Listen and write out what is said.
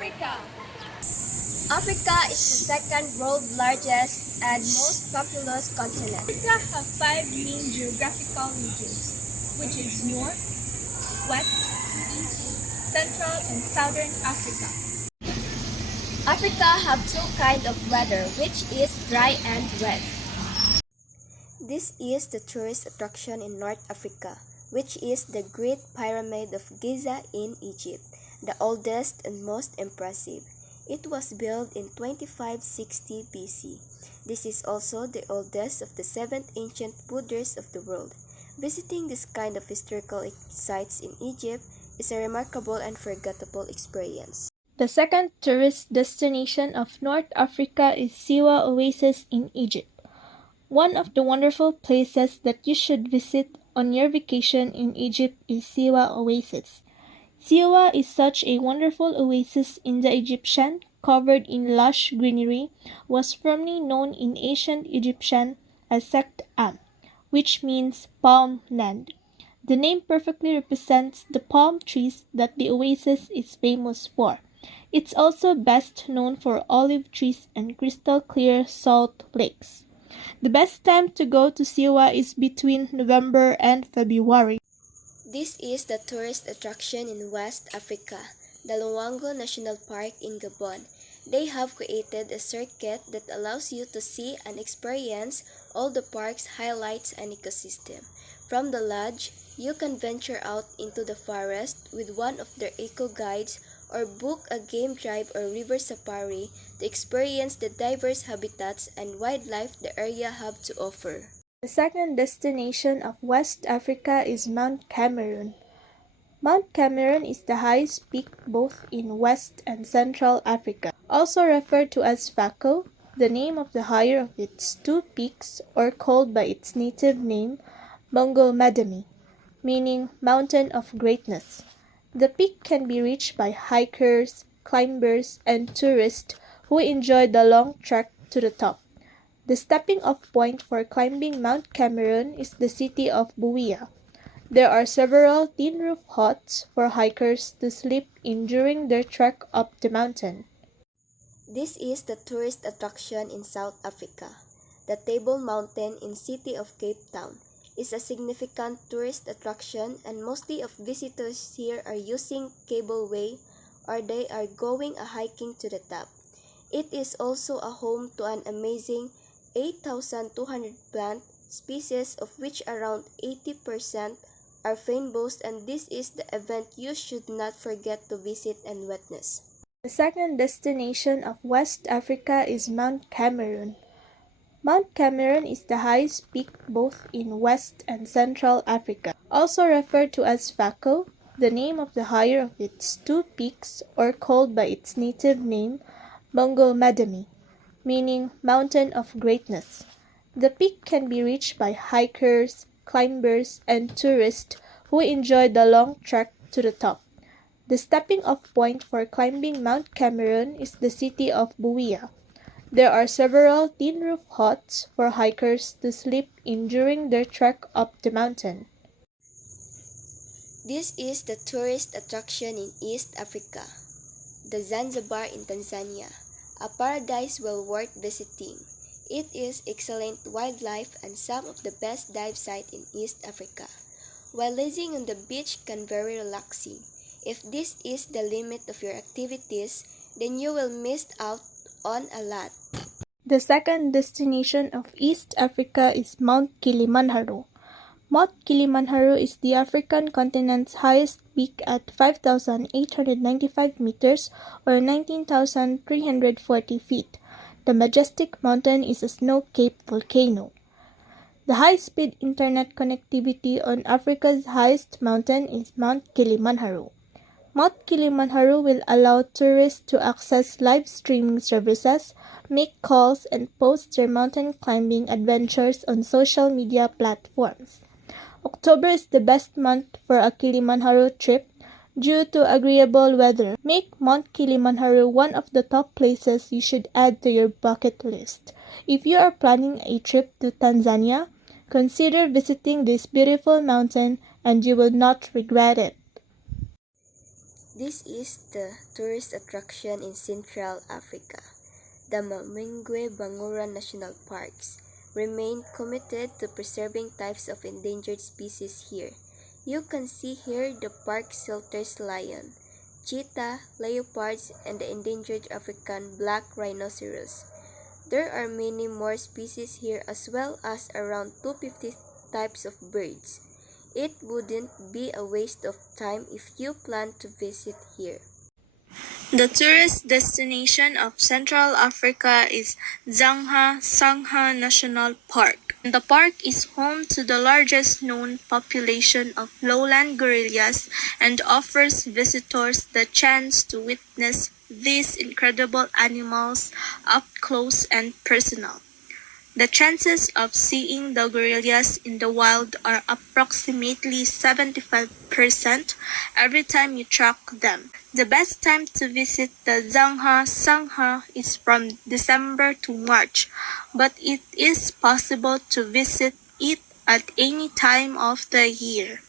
Africa is the second world's largest and most populous continent. Africa have five main geographical regions, which is North, West, East, Central, and Southern Africa. Africa have two kinds of weather, which is dry and wet. This is the tourist attraction in North Africa, which is the Great Pyramid of Giza in Egypt, the oldest and most impressive. It was built in 2560 BC. This is also the oldest of the seven ancient wonders of the world. Visiting this kind of historical sites in Egypt is a remarkable and unforgettable experience. The second tourist destination of North Africa is Siwa Oasis in Egypt. One of the wonderful places that you should visit on your vacation in Egypt is Siwa Oasis. Siwa is such a wonderful oasis in the Egyptian, covered in lush greenery, was formerly known in ancient Egyptian as Sekt Am, which means palm land. The name perfectly represents the palm trees that the oasis is famous for. It's also best known for olive trees and crystal clear salt lakes. The best time to go to Siwa is between November and February. This is the tourist attraction in West Africa, the Luango National Park in Gabon. They have created a circuit that allows you to see and experience all the park's highlights and ecosystem. From the lodge, you can venture out into the forest with one of their eco-guides or book a game drive or river safari to experience the diverse habitats and wildlife the area have to offer. The second destination of West Africa is Mount Cameroon. Mount Cameroon is the highest peak both in West and Central Africa. Also referred to as Fako, the name of the higher of its two peaks, or called by its native name, Bongo Madami, meaning Mountain of Greatness. The peak can be reached by hikers, climbers, and tourists who enjoy the long trek to the top. The stepping-off point for climbing Mount Cameroon is the city of Buea. There are several tin roof huts for hikers to sleep in during their trek up the mountain. This is the tourist attraction in South Africa. The Table Mountain in city of Cape Town is a significant tourist attraction, and mostly of visitors here are using cableway or they are going a hiking to the top. It is also a home to an amazing 8,200 plant species, of which around 80% are rainbows, and this is the event you should not forget to visit and witness. The second destination of West Africa is Mount Cameroon. Mount Cameroon is the highest peak both in West and Central Africa. Also referred to as Fako, the name of the higher of its two peaks, or called by its native name, Bongo Madami, meaning Mountain of Greatness. The peak can be reached by hikers, climbers, and tourists who enjoy the long trek to the top. The stepping-off point for climbing Mount Cameroon is the city of Buea. There are several tin roof huts for hikers to sleep in during their trek up the mountain. This is the tourist attraction in East Africa, the Zanzibar in Tanzania, a paradise well worth visiting. It is excellent wildlife and some of the best dive sites in East Africa. While lazing on the beach can be very relaxing. If this is the limit of your activities, then you will miss out on a lot. The second destination of East Africa is Mount Kilimanjaro. Mount Kilimanjaro is the African continent's highest peak at 5,895 meters or 19,340 feet. The majestic mountain is a snow-capped volcano. The high-speed internet connectivity on Africa's highest mountain is Mount Kilimanjaro. Mount Kilimanjaro will allow tourists to access live streaming services, make calls, and post their mountain climbing adventures on social media platforms. October is the best month for a Kilimanjaro trip due to agreeable weather. Make Mount Kilimanjaro one of the top places you should add to your bucket list. If you are planning a trip to Tanzania, consider visiting this beautiful mountain and you will not regret it. This is the tourist attraction in Central Africa. The Mamingwe-Bangura National Parks remain committed to preserving types of endangered species here. You can see here the park shelters lion, cheetah, leopards, and the endangered African black rhinoceros. There are many more species here as well as around 250 types of birds. It wouldn't be a waste of time if you plan to visit here. The tourist destination of Central Africa is Sangha National Park. The park is home to the largest known population of lowland gorillas and offers visitors the chance to witness these incredible animals up close and personal. The chances of seeing the gorillas in the wild are approximately 75% every time you track them. The best time to visit the Sangha is from December to March, but it is possible to visit it at any time of the year.